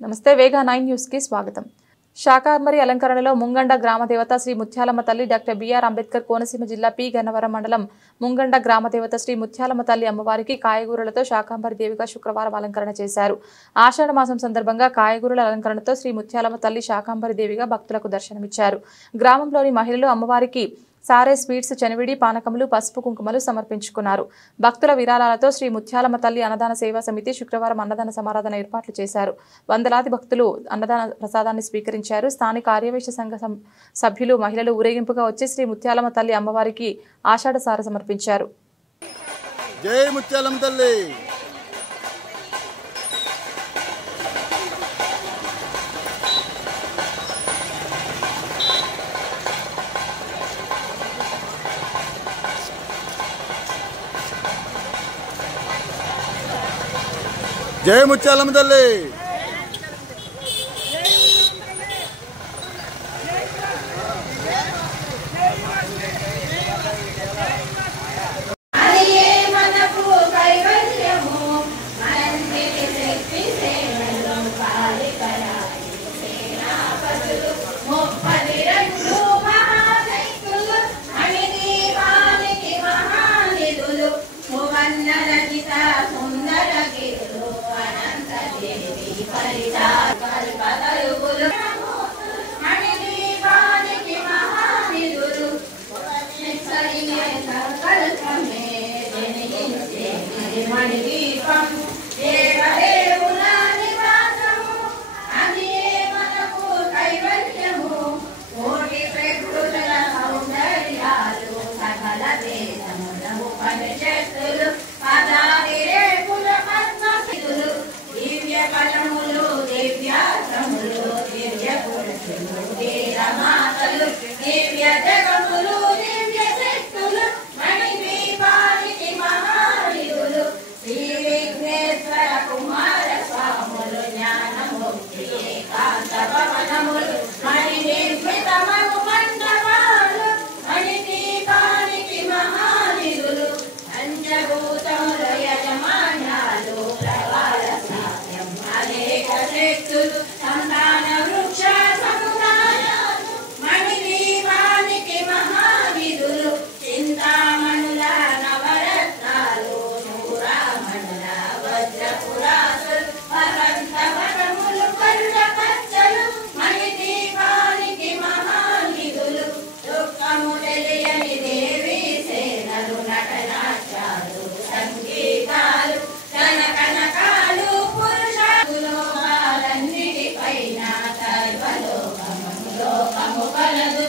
నమస్తే వేగా 9 న్యూస్ కి స్వాగతం. శాకాంబరి అలంకరణలో ముంగండ గ్రామదేవత శ్రీ ముత్యాలమ్మ తల్లి డాక్టర్ బిఆర్ అంబేద్కర్ కోనసీమ జిల్లా పి గన్నవరం మండలం ముంగండ గ్రామదేవత శ్రీ ముత్యాలమ్మ తల్లి అమ్మవారికి కాయగూరలతో శాకాంబరి దేవిగా శుక్రవారం అలంకరణ చేశారు. ఆషాఢ మాసం సందర్భంగా కాయగూరల అలంకరణతో శ్రీ ముత్యాలమ్మ తల్లి శాకాంబరి దేవిగా భక్తులకు దర్శనమిచ్చారు. గ్రామంలోని మహిళలు అమ్మవారికి సారే స్వీట్స్, చనివిడి, పానకములు, పసుపు కుంకుమలు సమర్పించుకున్నారు. భక్తుల విరాళాలతో శ్రీ ముత్యాలమ్మ తల్లి అన్నదాన సేవా సమితి శుక్రవారం అన్నదాన సమారాధన ఏర్పాట్లు చేశారు. వందలాది భక్తులు అన్నదాన ప్రసాదాన్ని స్వీకరించారు. స్థానిక ఆర్యవైశ్య సంఘ సభ్యులు, మహిళలు ఊరేగింపుగా వచ్చి శ్రీ ముత్యాలమ్మ తల్లి అమ్మవారికి ఆషాఢ సార సమర్పించారు. జై ముత్యాలమ్మ తల్లి. జై ముత్యాలమ్మ తల్లి. లోకము కలదు